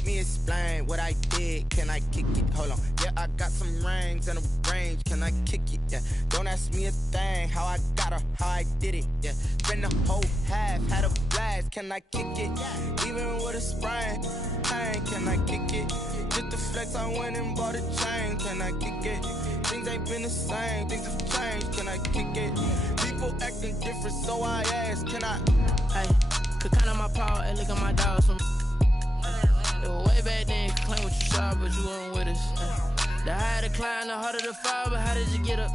Let me explain what I did. Can I kick it? Hold on. Yeah, I got some rings and a range. Can I kick it? Yeah. Don't ask me a thing. How I got her, how I did it. Yeah. Spend the whole half, had a blast. Can I kick it? Even with a sprain. Pain, can I kick it? Just the flex, I went and bought a chain. Can I kick it? Things ain't been the same. Things have changed. Can I kick it? People acting different, so I ask. Can I? Hey, could count on my power and look at my dogs from. It was way back then, you could claim what you saw, but you weren't with us. The higher the climb, the harder the fall, but how did you get up?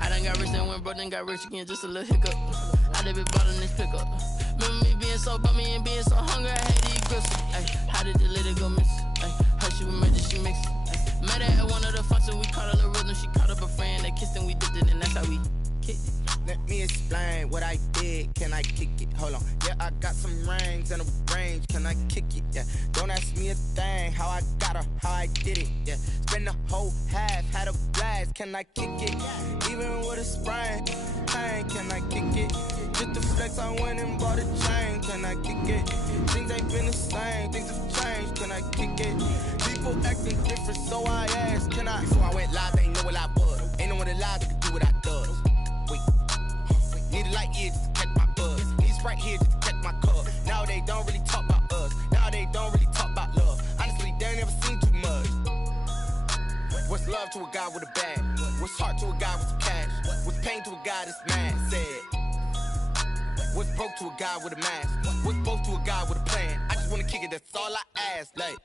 I done got rich, then went broke, then got rich again, just a little hiccup. I done been bought in this pickup. Remember me being so bummy and being so hungry, I had to eat gristle. Ay, how did the little go miss? Ay, her she emergency mix. Met her at one of the functions, we caught a little rhythm, she caught up a friend, they kissed and we dipped it, and that's how we kicked it. Let me explain what I did. Can I kick it? Hold on. Yeah, I got some rings and a range. Can I kick it? Yeah. Don't ask me a thing. How I got her, how I did it. Yeah. Spend the whole half, had a blast. Can I kick it? Even with a sprain. Pain, can I kick it? Just the flex, I went and bought a chain. Can I kick it? Things ain't been the same. Things have changed. Can I kick it? People acting different, so I asked. Can I? Before I went live, they ain't know what I was. Ain't no one alive that could do what I does. Wait. Need a light here just to catch my buzz. Need Sprite here just to catch my cup. Now they don't really talk about us. Now they don't really talk about love. Honestly, they ain't never seen too much. What's love to a guy with a bag? What's heart to a guy with some cash? What's pain to a guy that's mad? Said. What's broke to a guy with a mask? What's both to a guy with a plan? I just wanna kick it, that's all I ask. Like,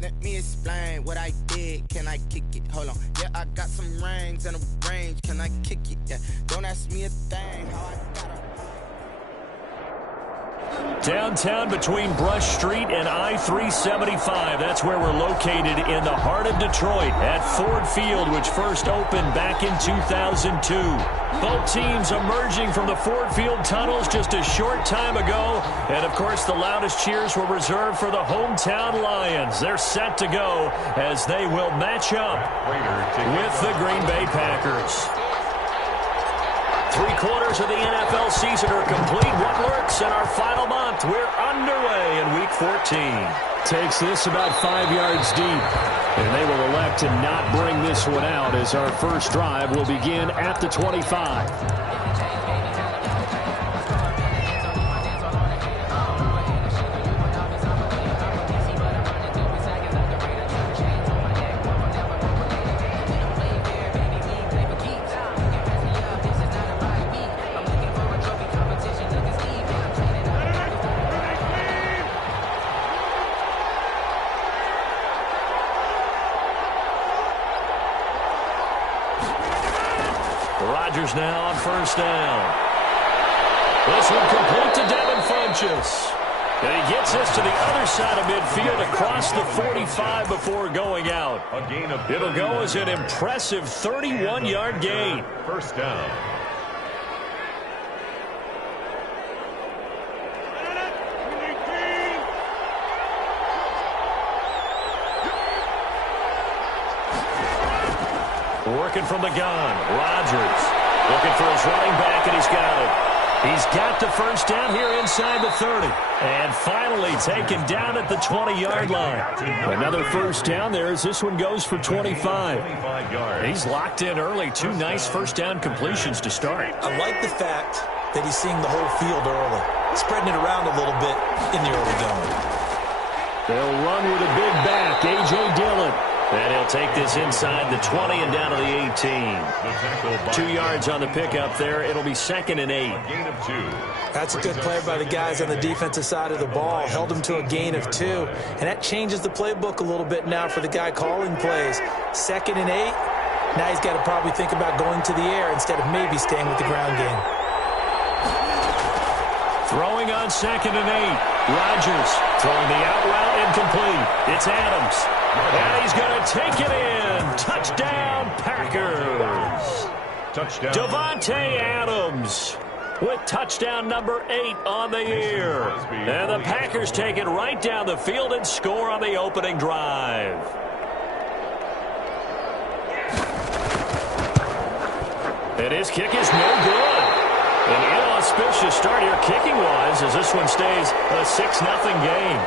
let me explain what I did. Can I kick it? Hold on. Yeah, I got some rings and a range. Can I kick it? Yeah. Don't ask me a thing. How I got her. Downtown between Brush Street and I-375. That's where we're located in the heart of Detroit at Ford Field, which first opened back in 2002. Both teams emerging from the Ford Field tunnels just a short time ago. And, of course, the loudest cheers were reserved for the hometown Lions. They're set to go as they will match up with the Green Bay Packers. 3/4 of the NFL season are complete. What works in our final month? We're underway in Week 14. Takes this about 5 yards deep. And they will elect to not bring this one out as our first drive will begin at the 25. Rodgers now on first down. This one complete to Devin Funchess. And he gets us to the other side of midfield across the 45 before going out. It'll go as an impressive 31-yard gain. First down. Working from the gun. Rodgers looking for his running back, and he's got it. He's got the first down here inside the 30. And finally taken down at the 20-yard line. Another first down there as this one goes for 25. He's locked in early. 2 nice first down completions to start. I like the fact that he's seeing the whole field early, spreading it around a little bit in the early going. They'll run with a big back, A.J. Dillon. And he'll take this inside the 20 and down to the 18. 2 yards on the pickup there. It'll be 2nd and 8. That's a good play by the guys on the defensive side of the ball. Held him to a gain of 2. And that changes the playbook a little bit now for the guy calling plays. 2nd and 8. Now he's got to probably think about going to the air instead of maybe staying with the ground game. Throwing on 2nd and 8. Rodgers throwing the out route incomplete. It's Adams. And he's going to take it in. Touchdown, Packers. Touchdown. Davante Adams with touchdown number 8 on the year. And the Packers take it right down the field and score on the opening drive. And his kick is no good. An inauspicious start here kicking-wise as this one stays a 6-0 game.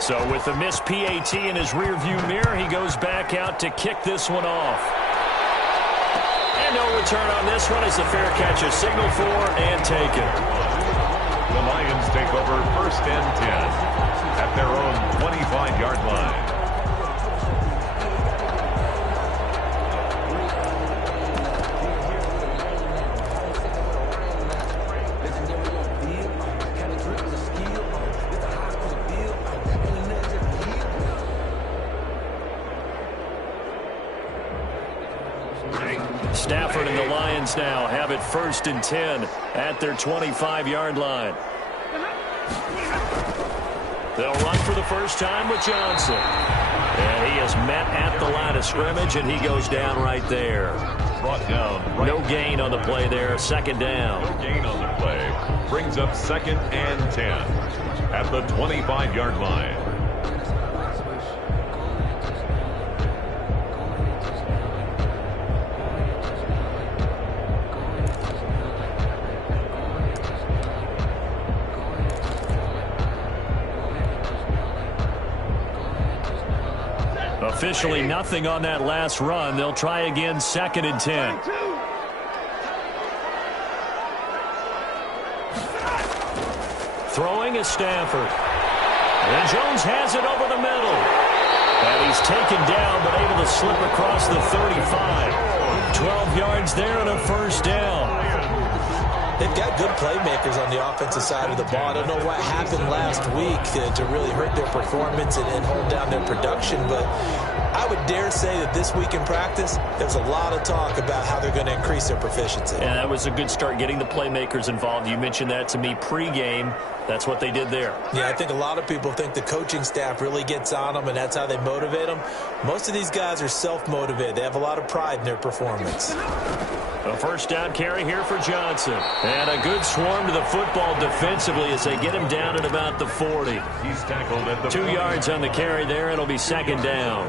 So with the missed PAT in his rearview mirror, he goes back out to kick this one off. And no return on this one as the fair catch is signaled for and taken. The Lions take over 1st and 10 at their own 25-yard line. Stafford and the Lions now have it 1st and 10 at their 25-yard line. They'll run for the first time with Johnson. And he is met at the line of scrimmage, and he goes down right there. Brought down. Right. No gain on the play there. 2nd down. No gain on the play. Brings up 2nd and 10 at the 25-yard line. Officially nothing on that last run. They'll try again 2nd and 10. Throwing is Stafford. And Jones has it over the middle. And he's taken down but able to slip across the 35. 12 yards there and a 1st down. They've got good playmakers on the offensive side of the ball. I don't know what happened last week to really hurt their performance and hold down their production, but I would dare say that this week in practice, there's a lot of talk about how they're going to increase their proficiency. And that was a good start, getting the playmakers involved. You mentioned that to me pregame. That's what they did there. Yeah, I think a lot of people think the coaching staff really gets on them, and that's how they motivate them. Most of these guys are self-motivated. They have a lot of pride in their performance. A 1st down carry here for Johnson. And a good swarm to the football defensively as they get him down at about the 40. He's tackled at the 2 yards on the carry there. It'll be 2nd down.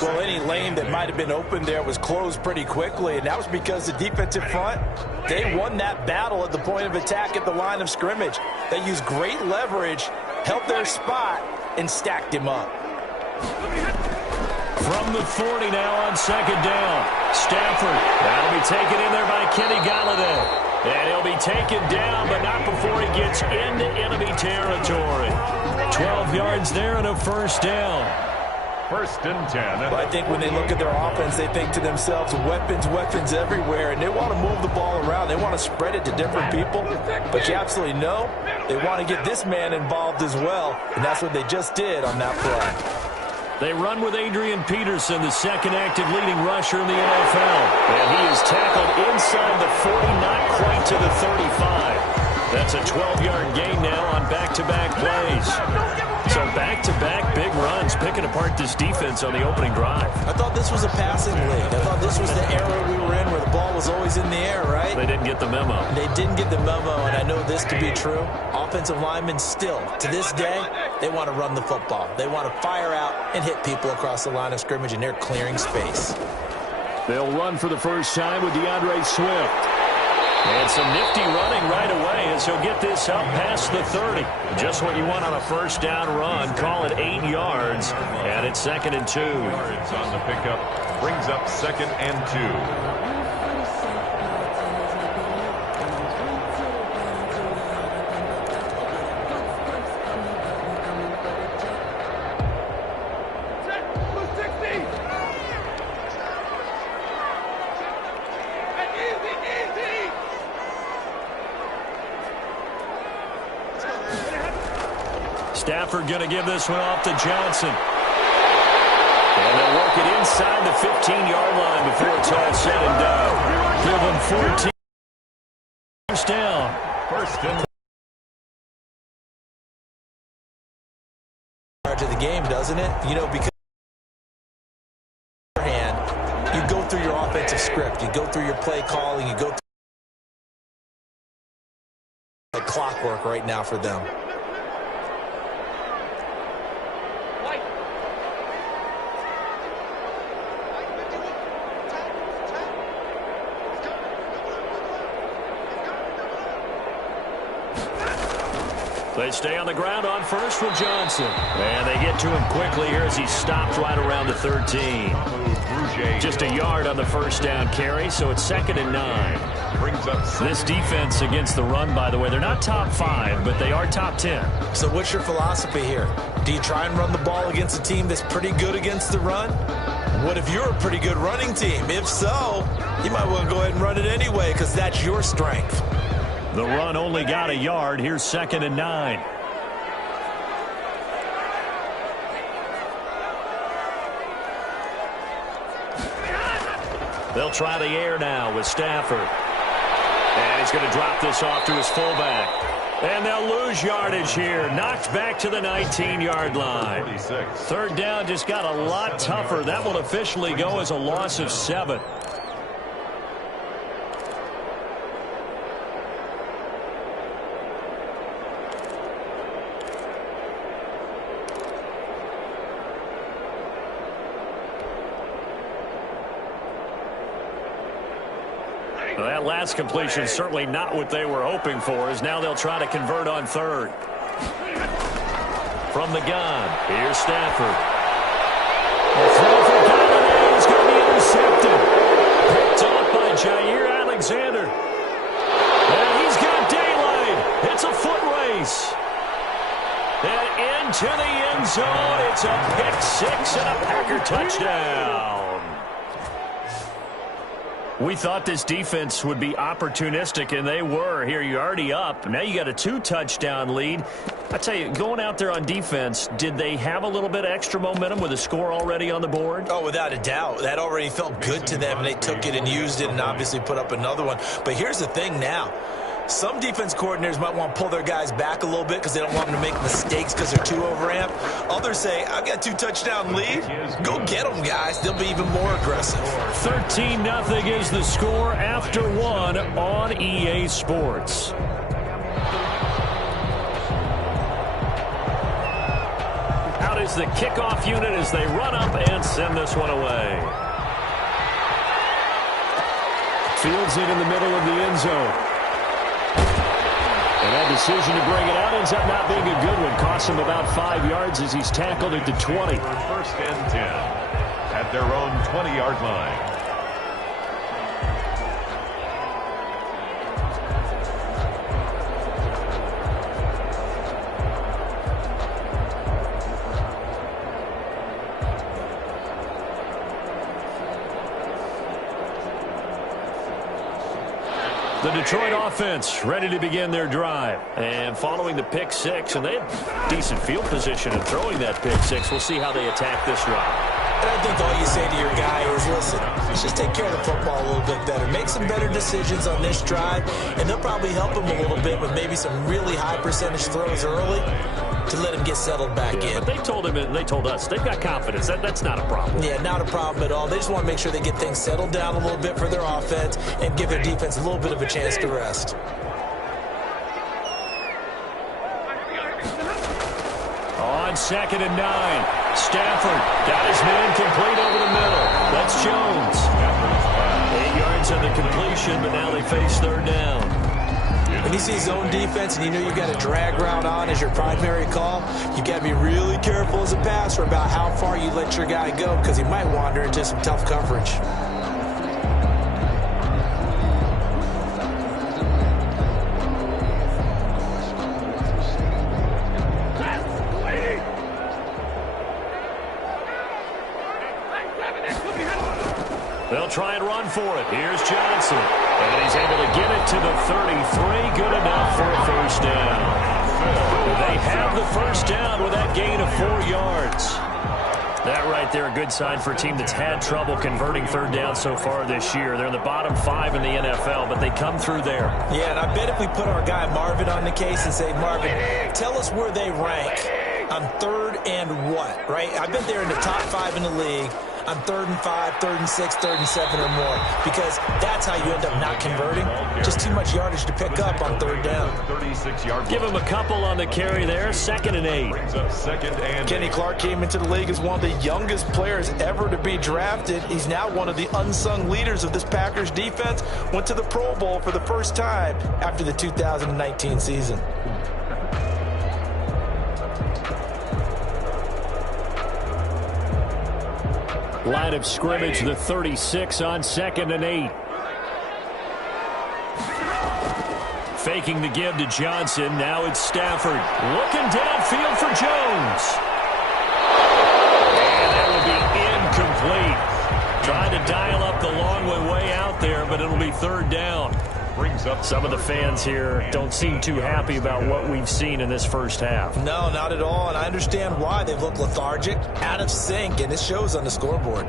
Well, any lane that might have been open there was closed pretty quickly, and that was because the defensive front, they won that battle at the point of attack at the line of scrimmage. They used great leverage, held their spot, and stacked him up. From the 40 now on 2nd down. Stafford, that'll be taken in there by Kenny Golladay. And he'll be taken down, but not before he gets into enemy territory. 12 yards there and a 1st down. 1st and 10. But I think when they look at their offense, they think to themselves, weapons everywhere, and they want to move the ball around. They want to spread it to different people. But you absolutely know they want to get this man involved as well, and that's what they just did on that play. They run with Adrian Peterson, the 2nd active leading rusher in the NFL. And he is tackled inside the 40, not quite to the 35. That's a 12-yard gain now on back-to-back plays. So back-to-back big runs, picking apart this defense on the opening drive. I thought this was a passing league. I thought this was the era we were in where the ball was always in the air, right? They didn't get the memo. They didn't get the memo, and I know this to be true. Offensive linemen still, to this day, they want to run the football. They want to fire out and hit people across the line of scrimmage, and they're clearing space. They'll run for the first time with DeAndre Swift. And some nifty running right away as he'll get this up past the 30. Just what you want on a 1st down run. Call it 8 yards. And it's 2nd and 2. Yards on the pickup. Brings up 2nd and 2. Stafford going to give this one off to Johnson. And they'll work it inside the 15-yard line before it's all said and done. Give them 14. First down. 1st and Charge of the game, doesn't it? You know, because you go through your offensive script, you go through your play calling, you go through like clockwork right now for them. They stay on the ground on first with Johnson. And they get to him quickly here as he stopped right around the 13. Just a yard on the first down carry, so it's 2nd and 9. Brings up this defense against the run, by the way, they're not top 5, but they are top 10. So what's your philosophy here? Do you try and run the ball against a team that's pretty good against the run? What if you're a pretty good running team? If so, you might want to go ahead and run it anyway because that's your strength. The run only got a yard. Here's 2nd and 9. They'll try the air now with Stafford. And he's going to drop this off to his fullback. And they'll lose yardage here. Knocked back to the 19-yard line. 3rd down just got a lot tougher. That will officially go as a loss of 7. Well, that last completion certainly not what they were hoping for, as now they'll try to convert on 3rd. From the gun, here's Stafford. The throw for Galladay is going to be intercepted. Picked off by Jair Alexander. And he's got daylight. It's a foot race. And into the end zone. It's a pick 6 and a Packer touchdown. We thought this defense would be opportunistic, and they were. Here, you're already up. Now you got a 2-touchdown lead. I tell you, going out there on defense, did they have a little bit of extra momentum with a score already on the board? Oh, without a doubt. That already felt good to them, and they took it and used it and obviously put up another one. But here's the thing now. Some defense coordinators might want to pull their guys back a little bit because they don't want them to make mistakes because they're too overamped. Others say, I've got a 2-touchdown lead. Go get them, guys. They'll be even more aggressive. 13-0 is the score after 1 on EA Sports. Out is the kickoff unit as they run up and send this one away. Fields it in the middle of the end zone. And that decision to bring it out ends up not being a good one. Costs him about 5 yards as he's tackled at the 20. 1st and 10 at their own 20-yard line. The Detroit offense ready to begin their drive. And following the pick 6, and they had decent field position in throwing that pick 6. We'll see how they attack this drive. And I think all you say to your guy is, listen, let's just take care of the football a little bit better. Make some better decisions on this drive, and they'll probably help him a little bit with maybe some really high percentage throws early to let him get settled back in. But they told him, and they told us, they've got confidence. That's not a problem. Yeah, not a problem at all. They just want to make sure they get things settled down a little bit for their offense and give their defense a little bit of a chance to rest. On 2nd and 9, Stafford got his man complete over the middle. That's Jones. 8 yards on the completion, but now they face 3rd down. When you see zone defense and you know you got a drag route on as your primary call, you got to be really careful as a passer about how far you let your guy go because he might wander into some tough coverage. They'll try and run for it. Here's Johnson. And he's able to get it to the 33. Good enough for a 1st down. They have the 1st down with that gain of 4 yards. That right there, a good sign for a team that's had trouble converting 3rd down so far this year. They're in the bottom 5 in the NFL, but they come through there. Yeah, and I bet if we put our guy Marvin on the case and say, Marvin, tell us where they rank on 3rd and what, right? I bet they're in the top 5 in the league on 3rd and 5, 3rd and 6, 3rd and 7 or more, because that's how you end up not converting. Just too much yardage to pick up on 3rd down. 36-yard. Give him a couple on the carry there. 2nd and 8. Brings up 2nd and Kenny Clark came into the league as one of the youngest players ever to be drafted. He's now one of the unsung leaders of this Packers defense. Went to the Pro Bowl for the first time after the 2019 season. Line of scrimmage, the 36 on 2nd and 8. Faking the give to Johnson. Now it's Stafford. Looking downfield for Jones. And that will be incomplete. Trying to dial up the long way out there, but it'll be 3rd down. Brings up some of the fans here don't seem too happy about what we've seen in this first half. No, not at all, and I understand why. They've looked lethargic, out of sync, and it shows on the scoreboard.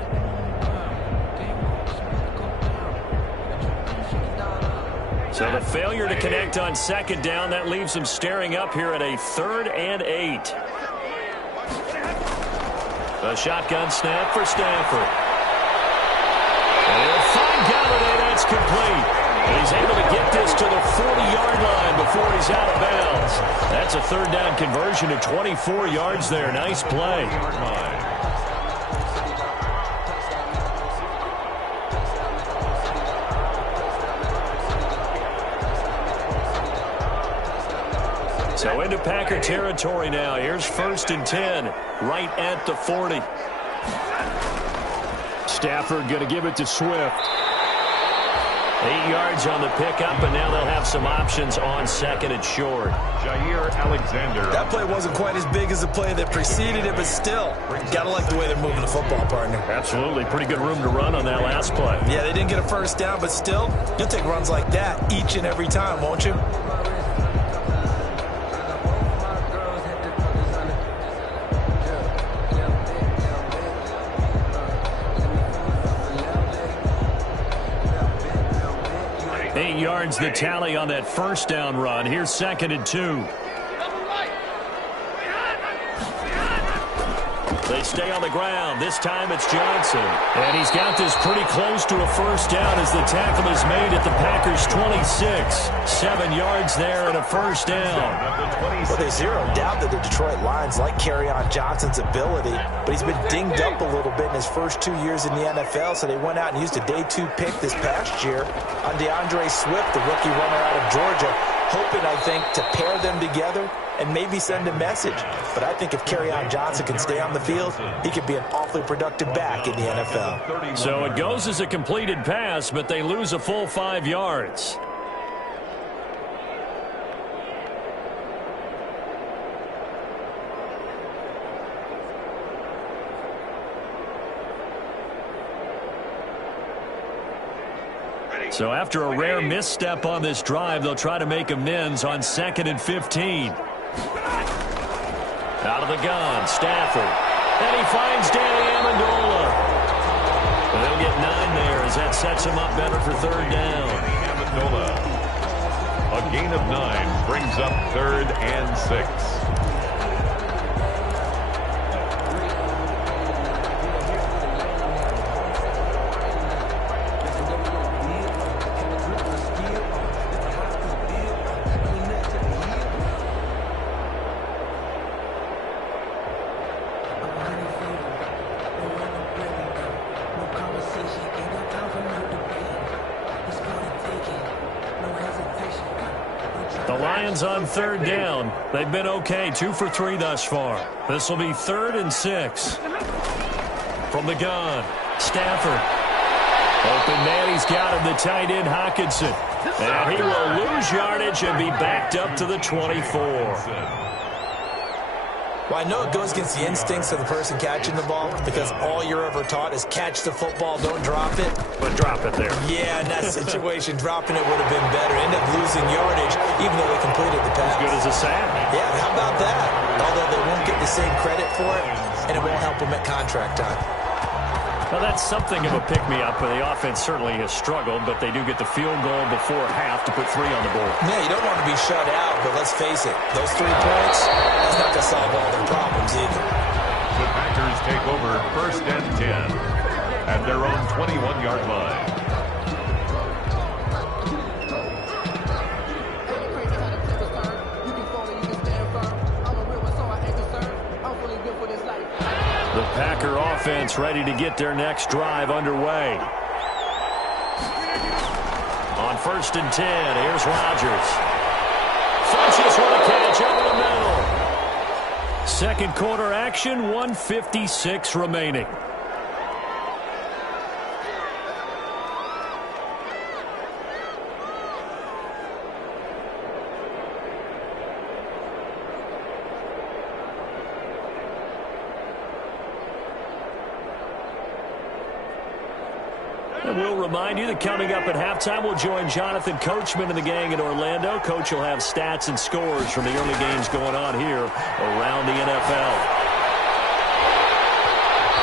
So the failure to connect on 2nd down, that leaves them staring up here at a 3rd and 8. A shotgun snap for Stafford. And he'll find Galladay. That's complete. He's able to get this to the 40-yard line before he's out of bounds. That's a 3rd down conversion of 24 yards there. Nice play. So into Packer territory now. Here's 1st and 10, right at the 40. Stafford going to give it to Swift. 8 yards on the pickup, and now they'll have some options on 2nd and short. Jair Alexander. That play wasn't quite as big as the play that preceded it, but still, gotta like the way they're moving the football, partner. Absolutely. Pretty good room to run on that last play. Yeah, they didn't get a 1st down, but still, you'll take runs like that each and every time, won't you? Yards the tally on that 1st down run. Here's 2nd and 2. They stay on the ground. This time it's Johnson. And he's got this pretty close to a 1st down as the tackle is made at the Packers' 26. 7 yards there and a 1st down. Well, there's zero doubt that the Detroit Lions like Kerryon Johnson's ability, but he's been dinged up a little bit in his first 2 years in the NFL, so they went out and used a day 2 pick this past year on DeAndre Swift, the rookie runner out of Georgia, hoping, I think, to pair them together and maybe send a message. But I think if Kerryon Johnson can stay on the field, he could be an awfully productive back in the NFL. So it goes as a completed pass, but they lose a full 5 yards. So after a rare misstep on this drive, they'll try to make amends on 2nd and 15. Out of the gun, Stafford. And he finds Danny Amendola. And they'll get 9 there as that sets him up better for 3rd down. Amendola. A gain of 9 brings up 3rd and 6. On 3rd down. They've been okay. 2 for 3 thus far. This will be 3rd and 6. From the gun, Stafford. Open man, he's got him, the tight end, Hockenson. And he will lose yardage and be backed up to the 24. Well, I know it goes against the instincts of the person catching the ball because all you're ever taught is catch the football, don't drop it. But drop it there. Yeah, in that situation, dropping it would have been better. End up losing yardage, even though they completed the pass. As good as a sack. Yeah, how about that? Although they won't get the same credit for it, and it won't help them at contract time. Well, that's something of a pick-me-up, but the offense certainly has struggled, but they do get the field goal before half to put 3 on the board. Yeah, you don't want to be shut out, but let's face it, those 3 points, that's not going to solve all their problems either. The Packers take over 1st and 10 at their own 21-yard line. The Packer offense ready to get their next drive underway. On 1st and 10, here's Rodgers. Funches with a catch over the middle. Second quarter action, 1:56 remaining. And we'll remind you that coming up at halftime, we'll join Jonathan Coachman and the gang in Orlando. Coach will have stats and scores from the early games going on here around the NFL.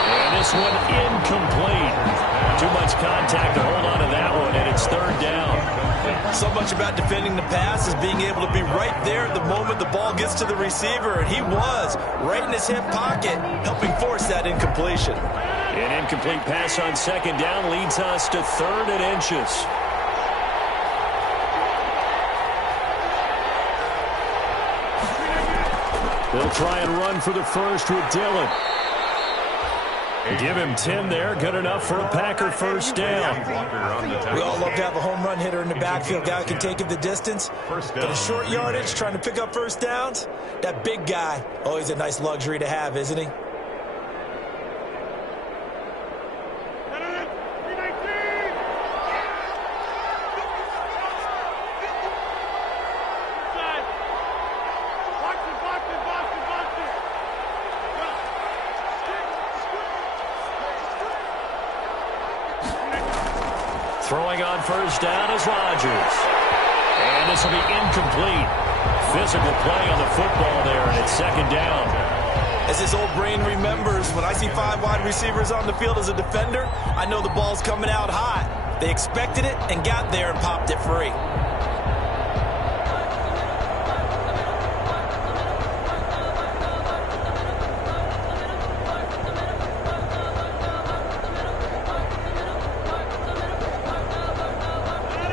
And this one incomplete. Too much contact to hold on to that one, and it's third down. So much about defending the pass is being able to be right there at the moment the ball gets to the receiver, and he was right in his hip pocket, helping force that incompletion. An incomplete pass on second down leads us to 3rd and inches. They'll try and run for the first with Dillon. Give him 10 there. Good enough for a Packer first down. We all love to have a home run hitter in the backfield. Guy who can take it the distance. But a short yardage, trying to pick up first downs, that big guy, always a nice luxury to have, isn't he? Throwing on first down is Rodgers. And this will be incomplete. Physical play on the football there, and it's second down. As his old brain remembers, when I see 5 wide receivers on the field as a defender, I know the ball's coming out hot. They expected it and got there and popped it free.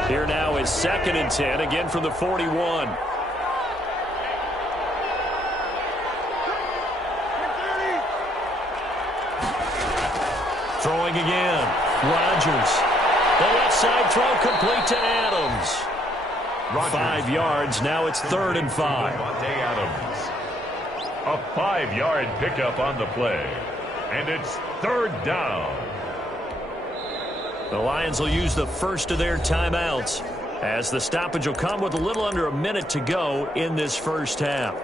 Here now is 2nd and 10, again from the 41. Throwing again. Rodgers. The left side throw complete to Adams. 5 yards. Now it's 3rd and 5. Adams. A 5-yard pickup on the play. And it's 3rd down. The Lions will use the first of their timeouts as the stoppage will come with a little under a minute to go in this first half.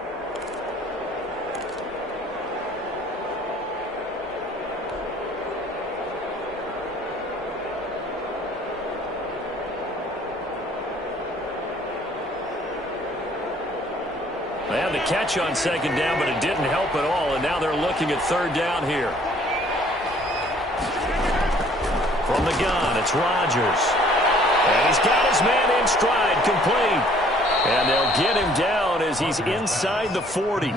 They had the catch on second down, but it didn't help at all, and now they're looking at 3rd down here. From the gun, it's Rodgers. And he's got his man in stride, complete. And they'll get him down as he's inside the 40.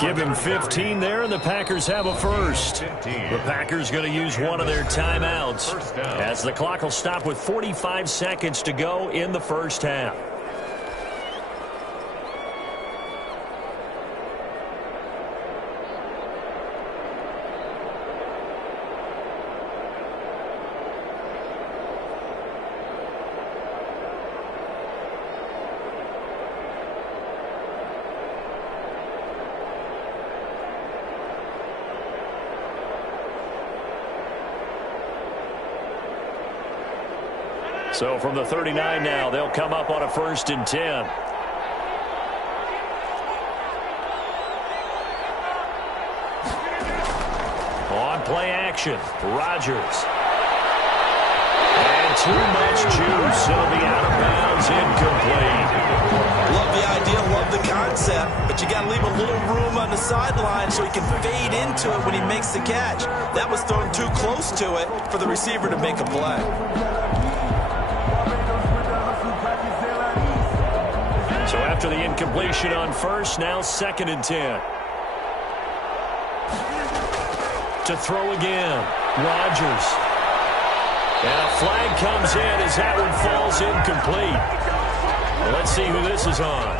Give him 15 there, and the Packers have a first. The Packers going to use one of their timeouts as the clock will stop with 45 seconds to go in the first half. So from the 39 now, they'll come up on a 1st and 10. On play action, Rodgers. And too much juice. It'll be out of bounds, incomplete. Love the idea, love the concept, but you got to leave a little room on the sideline so he can fade into it when he makes the catch. That was thrown too close to it for the receiver to make a play. So after the incompletion on first, now 2nd and 10. To throw again, Rodgers. And a flag comes in as that one falls incomplete. Well, let's see who this is on.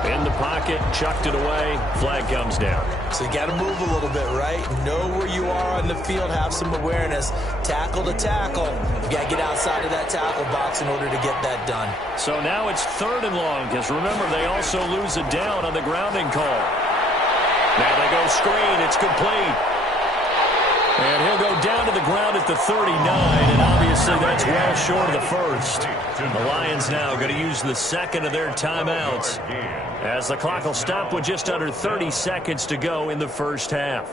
In the pocket, chucked it away, flag comes down. So you got to move a little bit, right? Know where you are on the field, have some awareness. Tackle to tackle. You got to get outside of that tackle box in order to get that done. So now it's 3rd and long, because remember, they also lose a down on the grounding call. Now they go screen, it's complete. And he'll go down to the ground at the 39, and obviously that's well short of the first. The Lions now going to use the 2nd of their timeouts as the clock will stop with just under 30 seconds to go in the first half.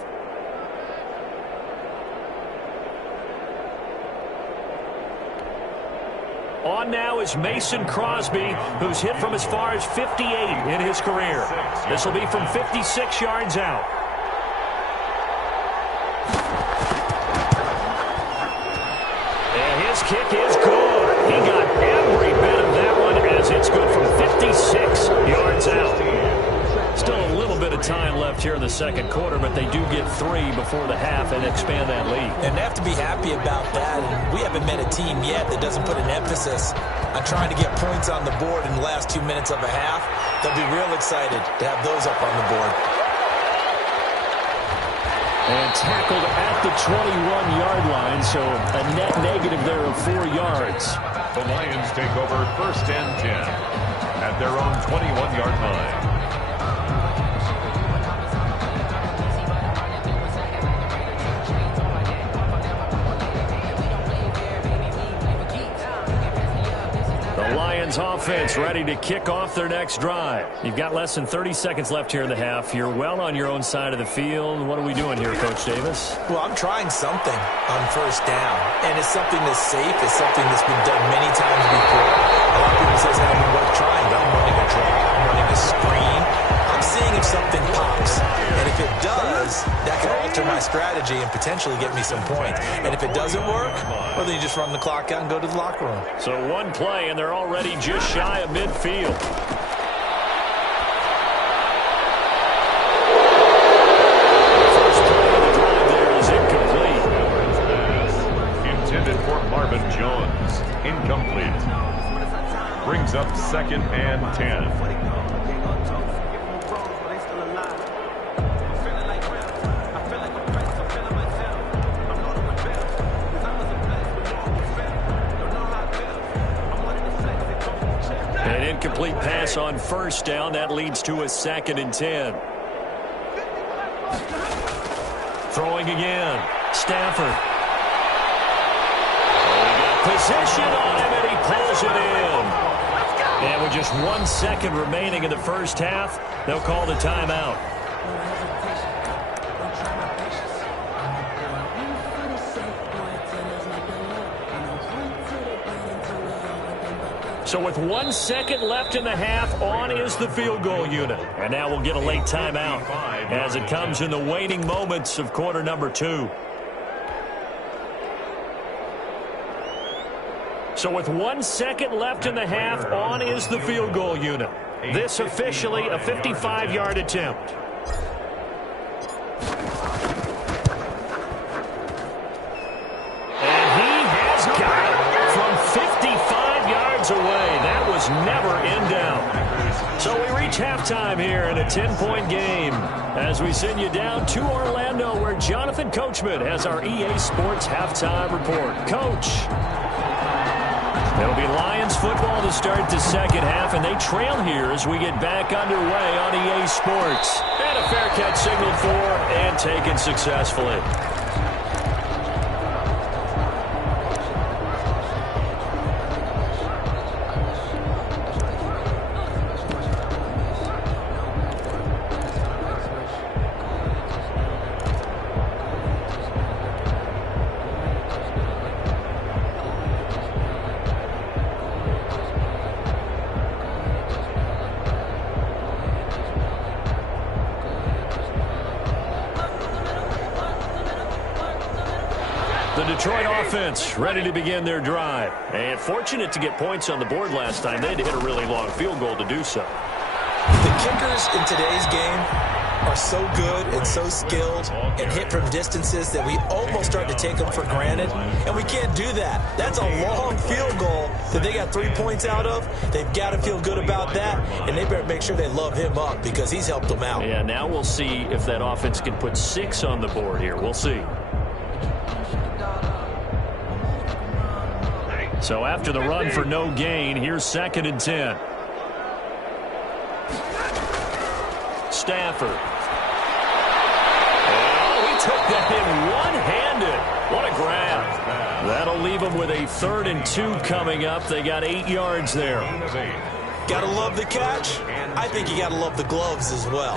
On now is Mason Crosby, who's hit from as far as 58 in his career. This will be from 56 yards out. And his kick is good. He got every bit of that one as it's good from 56 yards out. Still a little bit of time left here in the second quarter, but they do get 3 before the half and expand that lead. And they have to be happy about that. And we haven't met a team yet that doesn't put an emphasis on trying to get points on the board in the last 2 minutes of a half. They'll be real excited to have those up on the board. And tackled at the 21-yard line, so a net negative there of 4 yards. The Lions take over 1st and 10 at their own 21-yard line. Lions offense ready to kick off their next drive. You've got less than 30 seconds left here in the half. You're well on your own side of the field. What are we doing here, Coach Davis? Well, I'm trying something on 1st down, and it's something that's safe. It's something that's been done many times before. A lot of people say it's not even worth trying, but I'm running a draw. I'm running a screen. I'm seeing if something pops. And if it does, that can alter my strategy and potentially get me some points. And if it doesn't work, well, then you just run the clock out and go to the locker room. So one play, and they're already just shy of midfield. The first play of the drive there is incomplete. Intended for Marvin Jones. Incomplete. Brings up 2nd and 10. Incomplete pass on 1st down. That leads to a 2nd and 10. Throwing again. Stafford. They got position on him, and he pulls it in. And with just 1 second remaining in the first half, they'll call the timeout. So with 1 second left in the half, on is the field goal unit. And now we'll get a late timeout as it comes in the waning moments of quarter number 2. So with 1 second left in the half, on is the field goal unit. This officially a 55-yard attempt. And he has got it from 55 yards away. That was never in doubt. So we reach halftime here in a 10-point game as we send you down to Orlando, where Jonathan Coachman has our EA Sports halftime report. Coach. It'll be Lions football to start the second half, and they trail here as we get back underway on EA Sports. And a fair catch signaled for and taken successfully. Detroit offense ready to begin their drive. And fortunate to get points on the board last time. They had to hit a really long field goal to do so. The kickers in today's game are so good and so skilled and hit from distances that we almost start to take them for granted. And we can't do that. That's a long field goal that they got 3 points out of. They've got to feel good about that. And they better make sure they love him up because he's helped them out. Yeah, now we'll see if that offense can put 6 on the board here. We'll see. So after the run for no gain, here's 2nd and 10. Stafford. Oh, he took that in one-handed. What a grab. That'll leave them with a 3rd and 2 coming up. They got 8 yards there. Got to love the catch. I think you got to love the gloves as well.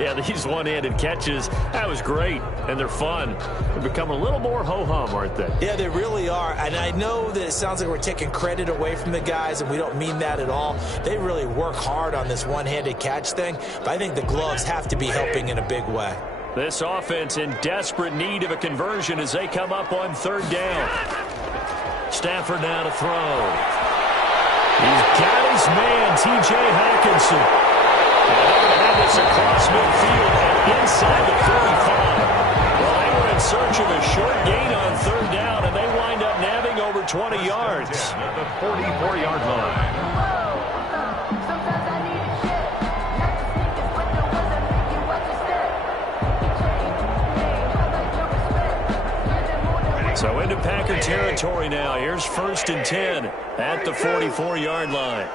Yeah, these one-handed catches, that was great, and they're fun. They're becoming a little more ho-hum, aren't they? Yeah, they really are, and I know that it sounds like we're taking credit away from the guys, and we don't mean that at all. They really work hard on this one-handed catch thing, but I think the gloves have to be helping in a big way. This offense in desperate need of a conversion as they come up on third down. Stafford now to throw. He's got his man, T.J. Hockenson. And they're going to have this across midfield and inside the 35. Well, they were in search of a short gain on third down, and they wind up nabbing over 20 yards. At the 44-yard line. So into Packer territory now. Here's 1st and 10 at the 44-yard line.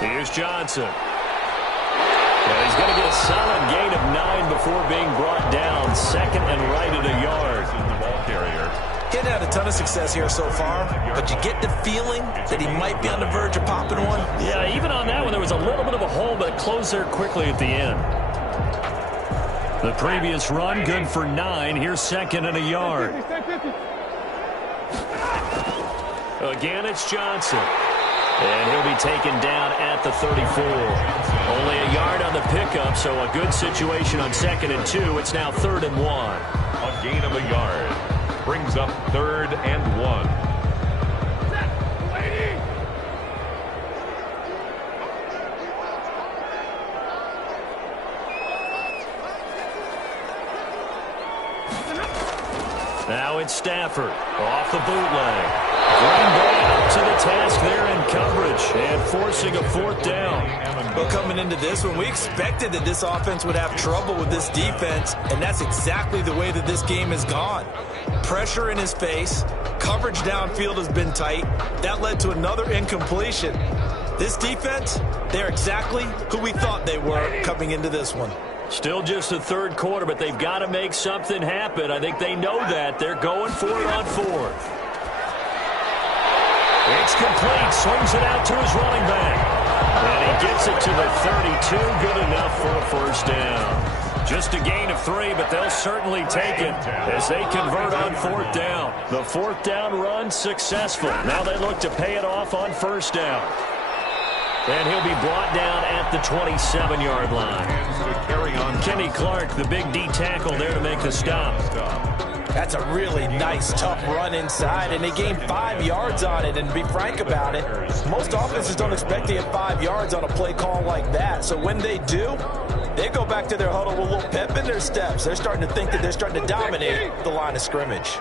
Here's Johnson. And he's going to get a solid gain of 9 before being brought down. 2nd and right at a yard. The ball carrier. He hadn't had a ton of success here so far, but you get the feeling that he might be on the verge of popping one. Yeah, even on that one, there was a little bit of a hole, but it closed there quickly at the end. The previous run, good for 9. Here's 2nd and a yard. Again, it's Johnson. And he'll be taken down at the 34. Only a yard on the pickup, so a good situation on 2nd and 2. It's now 3rd and 1. A gain of a yard. Brings up 3rd and 1. Now it's Stafford off the bootleg. Green Bay up to the task there in coverage and forcing a 4th down. Well, coming into this one, we expected that this offense would have trouble with this defense, and that's exactly the way that this game has gone. Pressure in his face, coverage downfield has been tight. That led to another incompletion. This defense, they're exactly who we thought they were coming into this one. Still just the 3rd quarter, but they've got to make something happen. I think they know that. They're going for it on 4th. It's complete. Swings it out to his running back. And he gets it to the 32. Good enough for a 1st down. Just a gain of 3, but they'll certainly take it as they convert on 4th down. The 4th down run successful. Now they look to pay it off on 1st down. And he'll be brought down at the 27-yard line. Carry on. Kenny Clark, the big D tackle there to make the stop. That's a really nice, tough run inside, and they gained 5 yards on it. And to be frank about it, most offenses don't expect to get 5 yards on a play call like that. So when they do, they go back to their huddle with a little pep in their steps. They're starting to think that they're starting to dominate the line of scrimmage.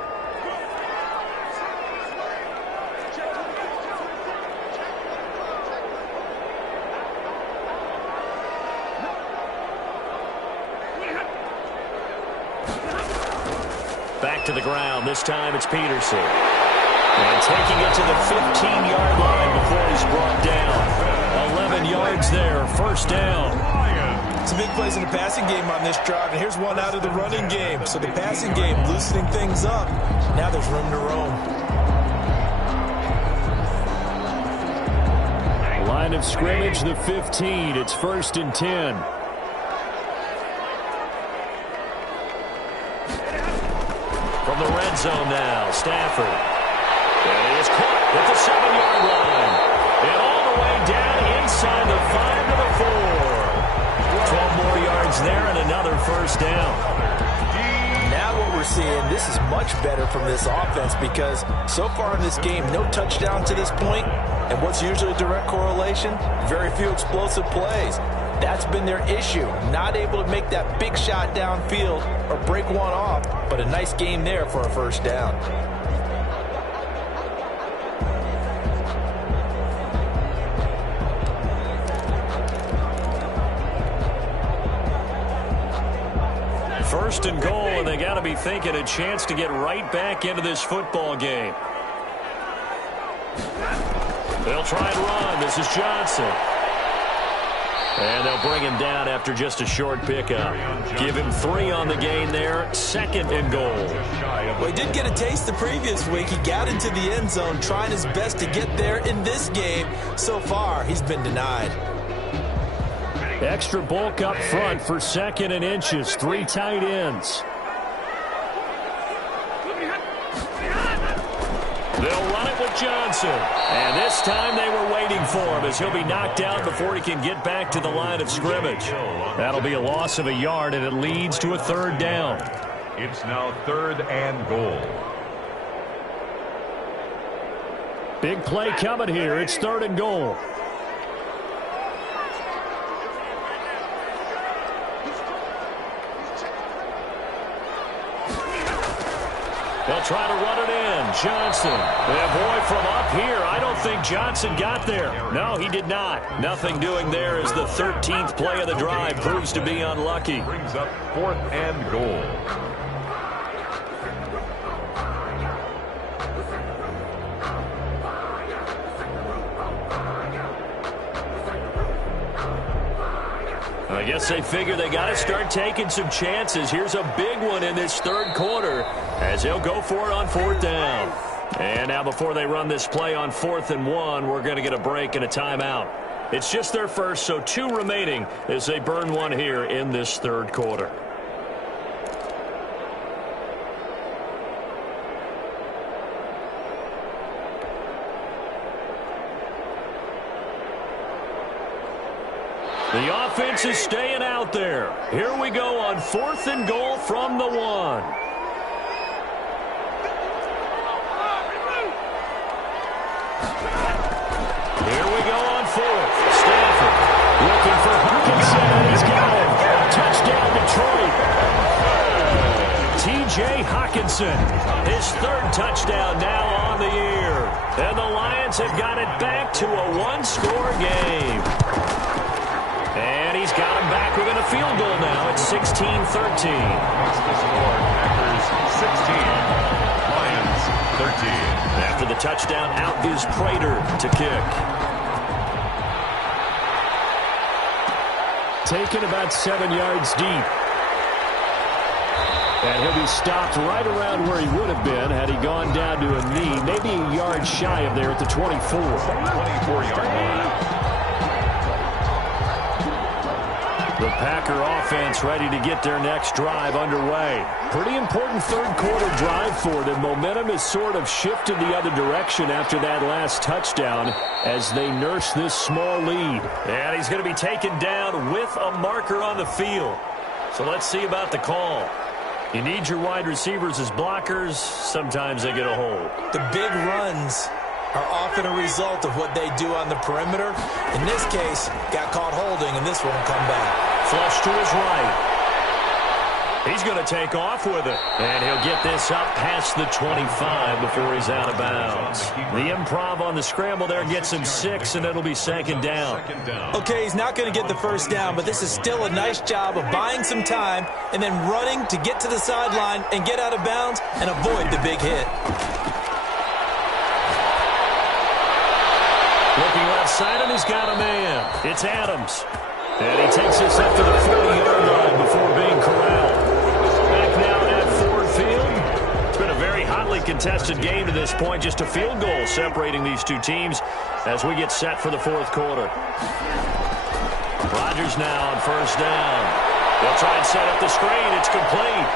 Back to the ground. This time it's Peterson. And taking it to the 15-yard line before he's brought down. 11 yards there. 1st down. Some big plays in the passing game on this drive, and here's one out of the running game. So the passing game loosening things up. Now there's room to roam. Line of scrimmage, the 15. It's 1st and 10. From the red zone now, Stafford. And he is caught at the 7-yard line. And all the way down inside the 5 to the 4. 12 more yards there and another 1st down. Now what we're seeing, this is much better from this offense because so far in this game, no touchdown to this point. And what's usually a direct correlation? Very few explosive plays. That's been their issue. Not able to make that big shot downfield or break one off, but a nice game there for a 1st down. First and goal, and they got to be thinking a chance to get right back into this football game. They'll try and run. This is Johnson. And they'll bring him down after just a short pickup. Give him 3 on the gain there. 2nd and goal. Well, he did get a taste the previous week. He got into the end zone trying his best to get there in this game. So far, he's been denied. Extra bulk up front for 2nd and inches. 3 tight ends. They'll run it with Johnson. And this time they were waiting for him as he'll be knocked down before he can get back to the line of scrimmage. That'll be a loss of a yard, and it leads to a 3rd down. It's now 3rd and goal. Big play coming here. It's 3rd and goal. They'll try to run it in. Johnson. And boy, from up here, I don't think Johnson got there. No, he did not. Nothing doing there as the 13th play of the drive proves to be unlucky. Brings up 4th and goal. I guess they figure they got to start taking some chances. Here's a big one in this 3rd quarter as they'll go for it on 4th down. And now before they run this play on 4th and 1, we're going to get a break and a timeout. It's just their first, so 2 remaining as they burn one here in this 3rd quarter. The offense is staying out there. Here we go on 4th and goal from the 1. Here we go on 4th. Stafford looking for Hockenson. He's got him. Touchdown, Detroit. T.J. Hockenson, his 3rd touchdown now on the year. And the Lions have got it back to a 1-score game. And he's got him back within a field goal now. It's 16-13. That's the score. Packers 16. Lions 13. After the touchdown, out is Prater to kick. Taken about 7 yards deep. And he'll be stopped right around where he would have been had he gone down to a knee. Maybe a yard shy of there at the 24. 24-yard line. The Packer offense ready to get their next drive underway. Pretty important 3rd quarter drive for them. Momentum has sort of shifted the other direction after that last touchdown as they nurse this small lead. And he's going to be taken down with a marker on the field. So let's see about the call. You need your wide receivers as blockers. Sometimes they get a hold. The big runs are often a result of what they do on the perimeter. In this case, got caught holding, and this one will come back. Flush to his right. He's going to take off with it. And he'll get this up past the 25 before he's out of bounds. The improv on the scramble there gets him 6, and it'll be 2nd down. Okay, he's not going to get the 1st down, but this is still a nice job of buying some time and then running to get to the sideline and get out of bounds and avoid the big hit. Looking left side, and he's got a man. It's Adams. And he takes this up to the 40-yard line before being corralled. Back now at Ford Field. It's been a very hotly contested game to this point. Just a field goal separating these 2 teams as we get set for the 4th quarter. Rodgers now on 1st down. They'll try and set up the screen. It's complete.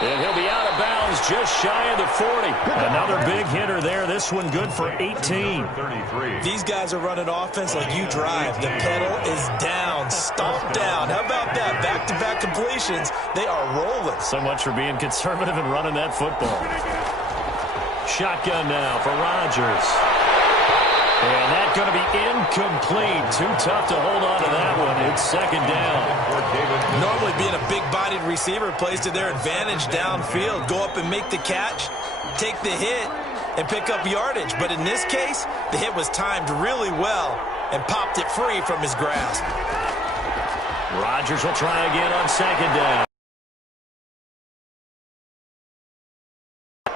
And he'll be out of bounds just shy of the 40. Another big hitter there. This one good for 18. These guys are running offense like you drive. The pedal is down, stomped down. How about that? Back-to-back completions. They are rolling. So much for being conservative and running that football. Shotgun now for Rodgers. And that's going to be incomplete. Too tough to hold on to that one. It's 2nd down. Normally being a big-bodied receiver plays to their advantage downfield. Go up and make the catch, take the hit, and pick up yardage. But in this case, the hit was timed really well and popped it free from his grasp. Rodgers will try again on 2nd down.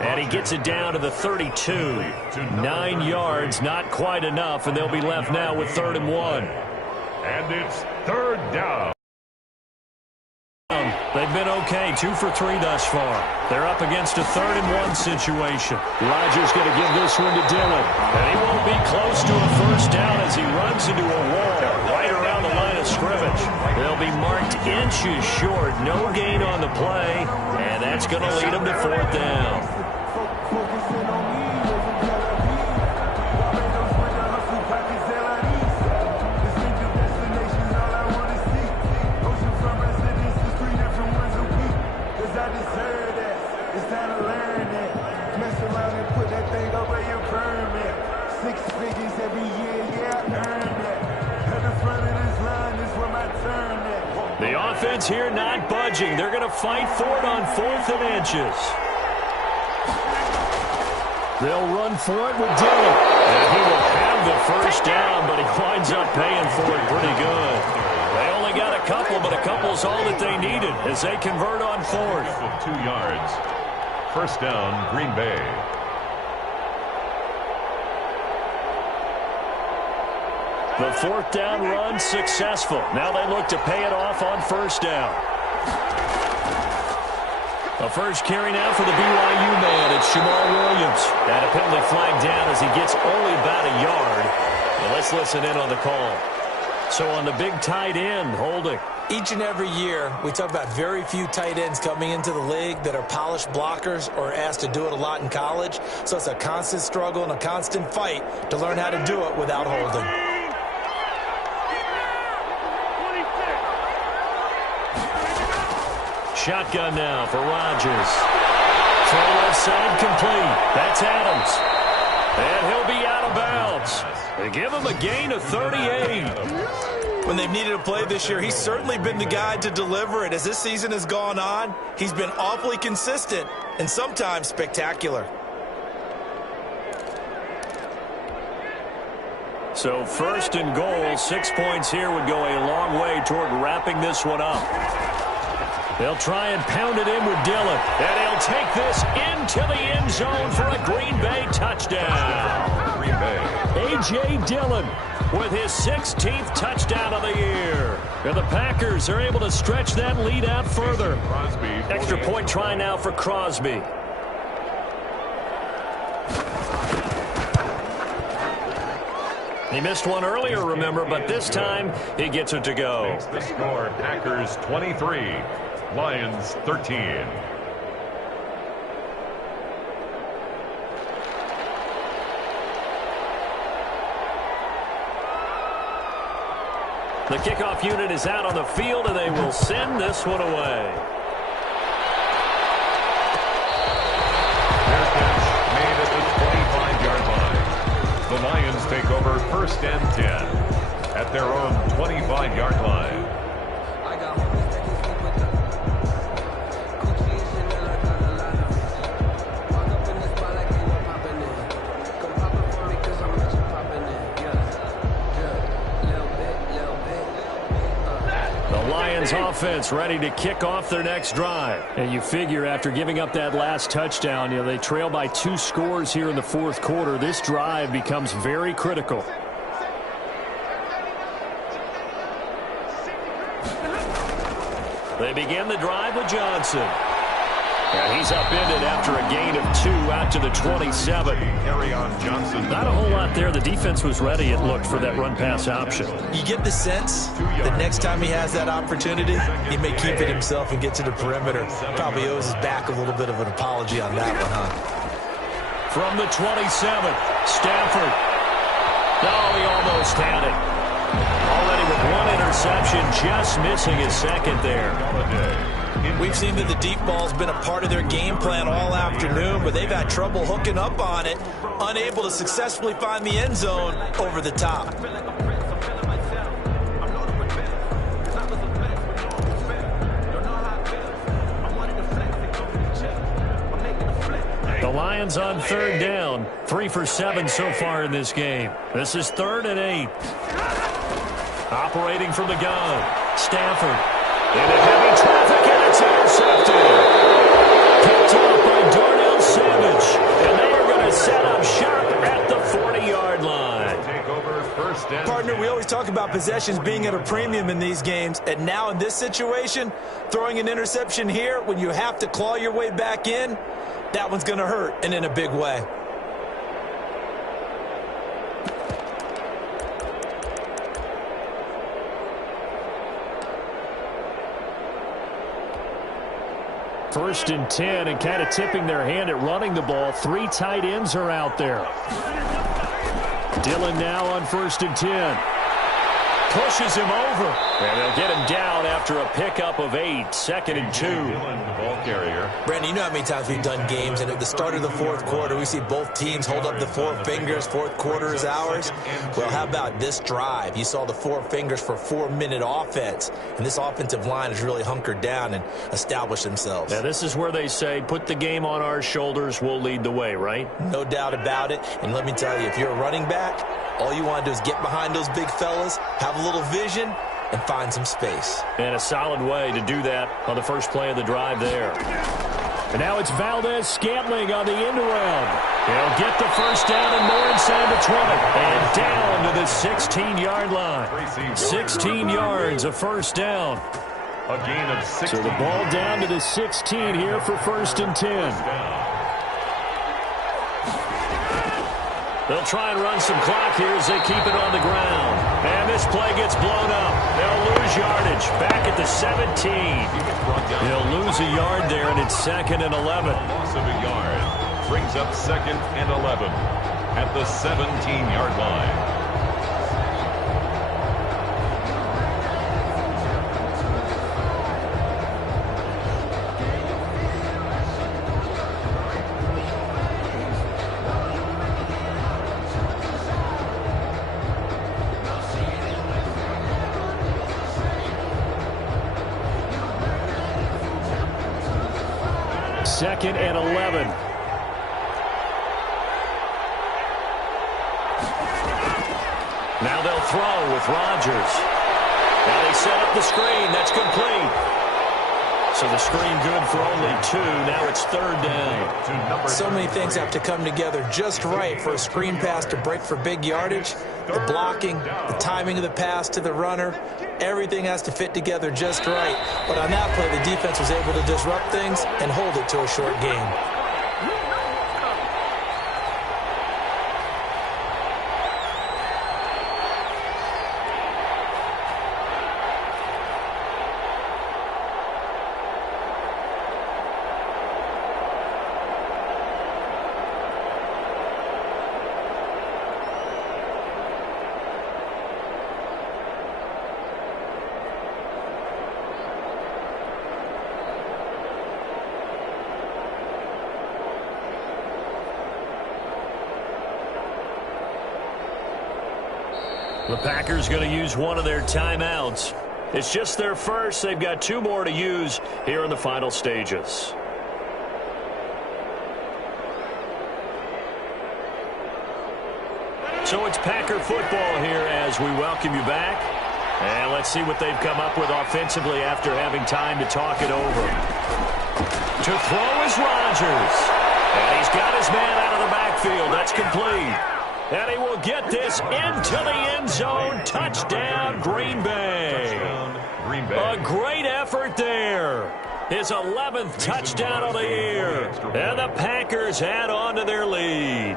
And he gets it down to the 32. 9 yards, not quite enough, and they'll be left now with 3rd and 1. And it's third down. They've been okay, 2 for 3 thus far. They're up against a 3rd and 1 situation. Rodgers going to give this one to Dillon. And he won't be close to a first down as he runs into a wall right around the line of scrimmage. They'll be marked inches short. No gain on the play. And that's going to lead them to 4th down. The offense here not budging. They're going to fight for it on 4th and inches. They'll run for it with Dillon. And he will have the first down, but he winds up paying for it pretty good. They only got a couple, but a couple's all that they needed as they convert on 4th. 2 yards. First down, Green Bay. The 4th down run successful. Now they look to pay it off on first down. The first carry now for the BYU man. It's Jamal Williams. And a penalty flag down as he gets only about a yard. Well, let's listen in on the call. So on the big tight end, holding. Each and every year, we talk about very few tight ends coming into the league that are polished blockers or asked to do it a lot in college. So it's a constant struggle and a constant fight to learn how to do it without holding. Shotgun now for Rodgers. Throw left side complete. That's Adams. And he'll be out of bounds. They give him a gain of 38. When they've needed a play this year, he's certainly been the guy to deliver it. As this season has gone on, he's been awfully consistent and sometimes spectacular. So 1st and goal, 6 points here would go a long way toward wrapping this one up. They'll try and pound it in with Dillon. And he'll take this into the end zone for a Green Bay touchdown. Green Bay. A.J. Dillon with his 16th touchdown of the year. And the Packers are able to stretch that lead out further. Crosby. Extra point try now for Crosby. He missed one earlier, remember, but this time he gets it to go. Makes the score Packers 23, Lions 13. The kickoff unit is out on the field, and they will send this one away. Their catch made at the 25-yard line. The Lions take over 1st and 10 at their own 25-yard line. Offense ready to kick off their next drive. And you figure after giving up that last touchdown, they trail by 2 scores here in the 4th quarter. This drive becomes very critical. They begin the drive with Johnson. And he's upended after a gain of 2 out to the 27. Carry on Johnson. Not a whole lot there. The defense was ready, it looked, for that run-pass option. You get the sense that next time he has that opportunity, he may keep it himself and get to the perimeter. Probably owes his back a little bit of an apology on that one, huh? From the 27, Stafford. Oh, he almost had it. Already with 1 interception, just missing his 2nd there. We've seen that the deep ball's been a part of their game plan all afternoon, but they've had trouble hooking up on it, unable to successfully find the end zone over the top. The Lions on 3rd down, 3 for 7 so far in this game. This is 3rd and 8. Operating from the gun, Stafford. Into heavy traffic, and it's intercepted. Picked up by Darnell Savage. And they are going to set up shop at the 40-yard line. Take over 1st first and Partner, we always talk about possessions being at a premium in these games, and now in this situation, throwing an interception here when you have to claw your way back in, that one's going to hurt, and in a big way. First and 10, and kind of tipping their hand at running the ball. 3 tight ends are out there. Dillon now on first and 10. Pushes him over. And they'll get him down after a pickup of 8. Second and 2. Dillon, the ball carrier. Brandon, you know how many times we've done games, and at the start of the fourth quarter, we see both teams hold up the 4 fingers. Fourth quarter is ours. Well, how about this drive? You saw the 4 fingers for 4-minute offense, and this offensive line has really hunkered down and established themselves. Now, this is where they say, put the game on our shoulders, we'll lead the way, right? No doubt about it. And let me tell you, if you're a running back, all you want to do is get behind those big fellas, have a little vision, and find some space. And a solid way to do that on the first play of the drive there. And now it's Valdez-Scantling on the end around. He'll get the first down and more inside the 20. And down to the 16-yard line. 16 yards, a first down. A gain of 16. So the ball down to the 16 here for first and 10. They'll try and run some clock here as they keep it on the ground. And this play gets blown up. They'll lose yardage. Back at the 17. They'll lose a yard there, and it's second and 11. Loss of a yard brings up second and 11 at the 17-yard line. Second and 11. Now they'll throw with Rodgers. Now they set up the screen. That's complete. So the screen good for only 2. Now it's third down. So many things have to come together just right for a screen pass to break for big yardage. The blocking, the timing of the pass to the runner, everything has to fit together just right. But on that play, the defense was able to disrupt things and hold it to a short game. The Packers going to use one of their timeouts. It's just their first. They've got 2 more to use here in the final stages. So it's Packer football here as we welcome you back. And let's see what they've come up with offensively after having time to talk it over. To throw is Rodgers. And he's got his man out of the backfield. That's complete. And he will get this into the end zone. Touchdown, Green Bay. A great effort there. His 11th touchdown of the year. And the Packers add on to their lead. And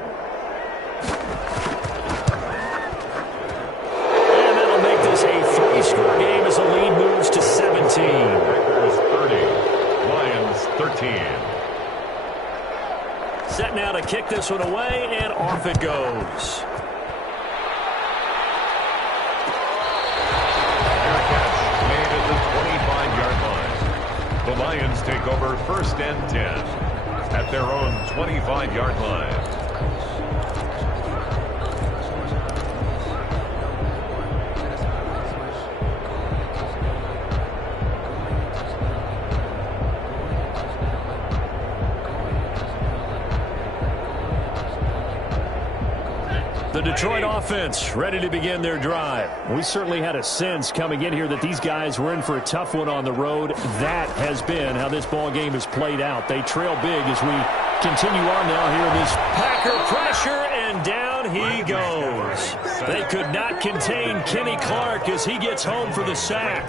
that'll make this a 3-score game as the lead moves to 17. Packers 30, Lions 13. Set now to kick this one away, and off it goes. Made at the 25-yard line. The Lions take over first and 10 at their own 25-yard line. The Detroit offense ready to begin their drive. We certainly had a sense coming in here that these guys were in for a tough one on the road. That has been how this ball game has played out. They trail big as we continue on now here in this Packer pressure, and down he goes. They could not contain Kenny Clark as he gets home for the sack.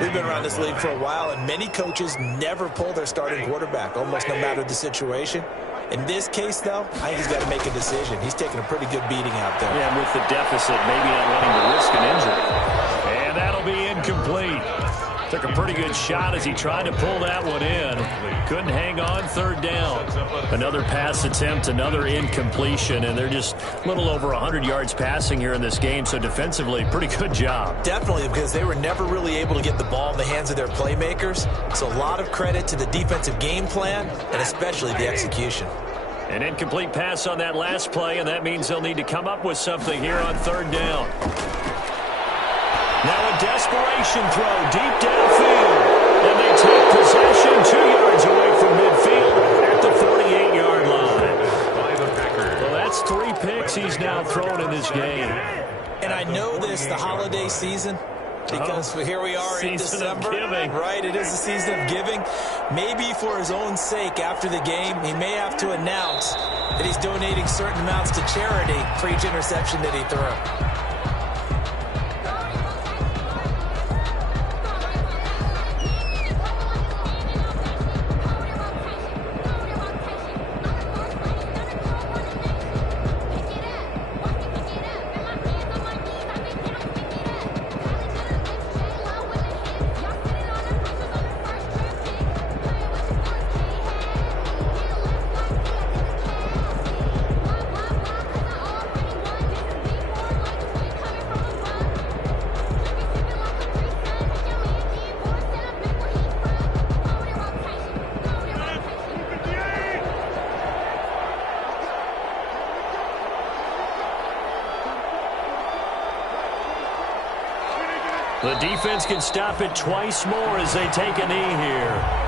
We've been around this league for a while, and many coaches never pull their starting quarterback, almost no matter the situation. In this case, though, I think he's got to make a decision. He's taking a pretty good beating out there. Yeah, with the deficit, maybe not wanting to risk an injury. And that'll be incomplete. Took a pretty good shot as he tried to pull that one in. Couldn't hang on third down. Another pass attempt, another incompletion, and they're just a little over 100 yards passing here in this game, so defensively, pretty good job. Definitely, because they were never really able to get the ball in the hands of their playmakers. So a lot of credit to the defensive game plan and especially the execution. An incomplete pass on that last play, and that means they'll need to come up with something here on third down. Now a desperation throw deep downfield. And they take possession 2 yards away from midfield at the 48-yard line. Well, that's 3 picks he's now thrown in this game. And I know this, the holiday season, because here we are in December. Right, it is the season of giving. Maybe for his own sake after the game, he may have to announce that he's donating certain amounts to charity for each interception that he threw. The defense can stop it twice more as they take a knee here.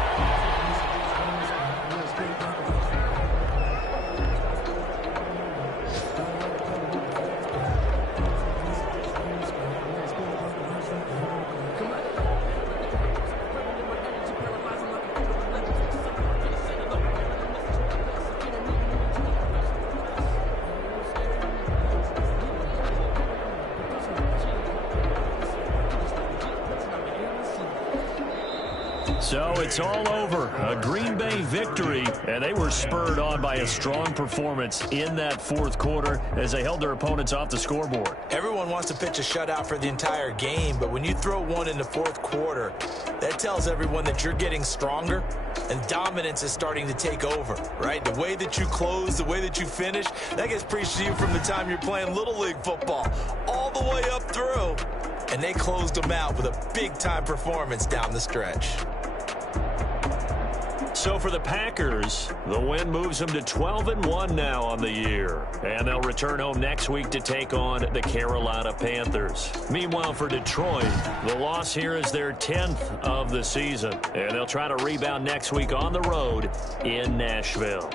So it's all over. A Green Bay victory, and they were spurred on by a strong performance in that fourth quarter as they held their opponents off the scoreboard. Everyone wants to pitch a shutout for the entire game, but when you throw one in the fourth quarter, that tells everyone that you're getting stronger and dominance is starting to take over, right? The way that you close, the way that you finish, that gets preached to you from the time you're playing Little League football all the way up through. And they closed them out with a big-time performance down the stretch. So for the Packers, the win moves them to 12-1 now on the year. And they'll return home next week to take on the Carolina Panthers. Meanwhile, for Detroit, the loss here is their 10th of the season. And they'll try to rebound next week on the road in Nashville.